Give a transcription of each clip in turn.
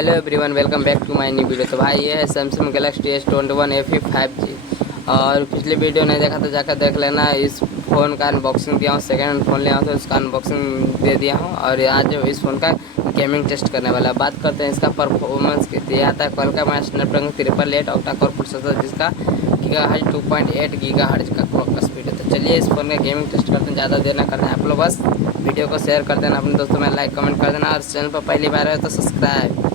Hello everyone, welcome back to my new video. तो भाई ये है Samsung Galaxy S21 FE 5G। और पिछली वीडियो नहीं देखा तो जाकर देख लेना। इस फ़ोन का अनबॉक्सिंग दिया हूँ, सेकेंड फ़ोन लिया हूँ तो उसका अनबॉक्सिंग दे दिया हूँ। और आज इस फ़ोन का गेमिंग टेस्ट करने वाला बात करते हैं। इसका परफॉर्मेंस कितनी आता है। कल का मैं स्नैपड्रैगन 888 ऑक्टा कोर प्रोसेसर जिसका गीगाहर्ट्ज़ 2.8 गीगाहर्ट्ज़ का क्लॉक का स्पीड है। तो चलिए इस फ़ोन का गेमिंग टेस्ट करते हैं। ज़्यादा देर ना करना है, आप लोग बस वीडियो को शेयर कर देना अपने दोस्तों में, लाइक कमेंट कर देना और चैनल पर पहली बार है तो सब्सक्राइब।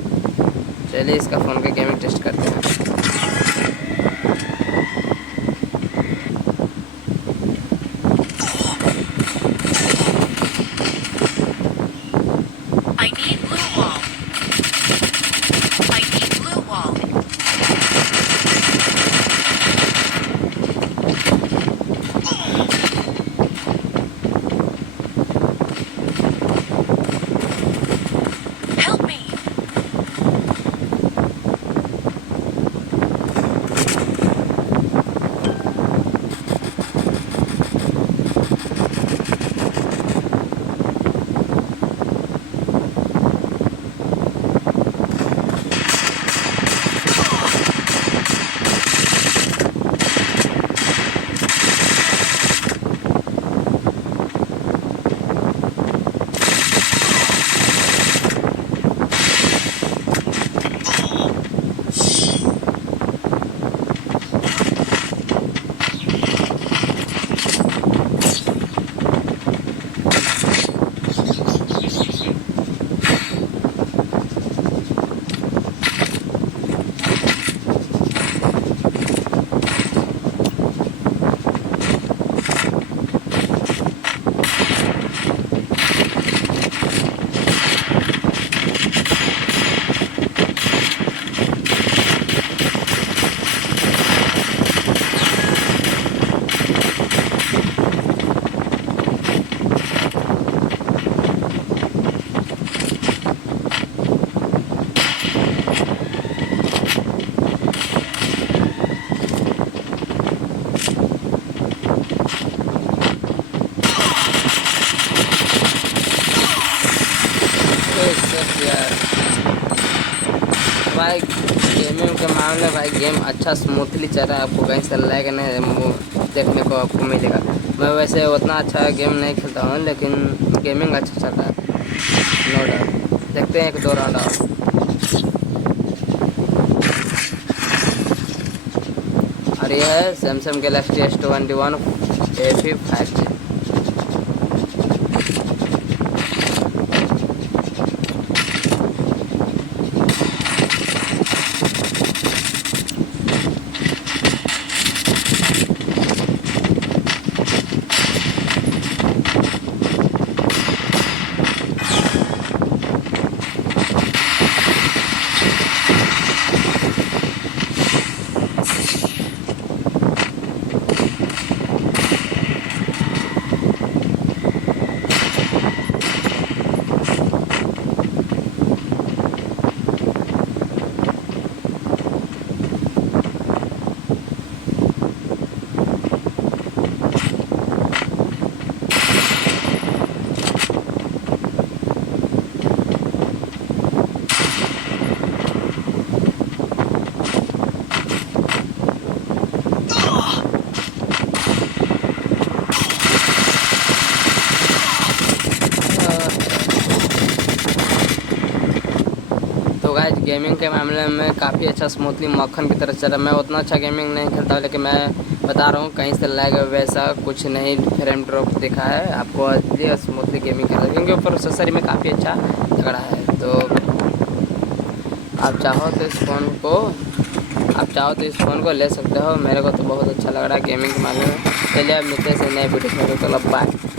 चलिए इसका फ़ोन का गेमिंग टेस्ट करते हैं। भाई गेमिंग के मामले में भाई गेम अच्छा स्मूथली चल रहा है। आपको कहीं से लैग नहीं देखने को आपको मिलेगा। मैं वैसे उतना अच्छा गेम नहीं खेलता हूँ लेकिन गेमिंग अच्छा चल रहा है, नो डाउट। देखते हैं एक दो राउंड और। और यह है Samsung Galaxy S21 FE 5G। तो गाइस गेमिंग के मामले में काफ़ी अच्छा स्मूथली मक्खन की तरह चल रहा है। मैं उतना अच्छा गेमिंग नहीं खेलता हूँ लेकिन मैं बता रहा हूँ कहीं से लैग वैसा कुछ नहीं, फ्रेम ड्रॉप दिखा है आपको। इसलिए स्मूथली गेमिंग कर रहा है क्योंकि प्रोसेसर में काफ़ी अच्छा झगड़ा है। तो आप चाहो तो इस फ़ोन को ले सकते हो। मेरे को तो बहुत अच्छा लग रहा है गेमिंग के मामले में। चलिए अब मिलते हैं नए वीडियो में, तो बाय।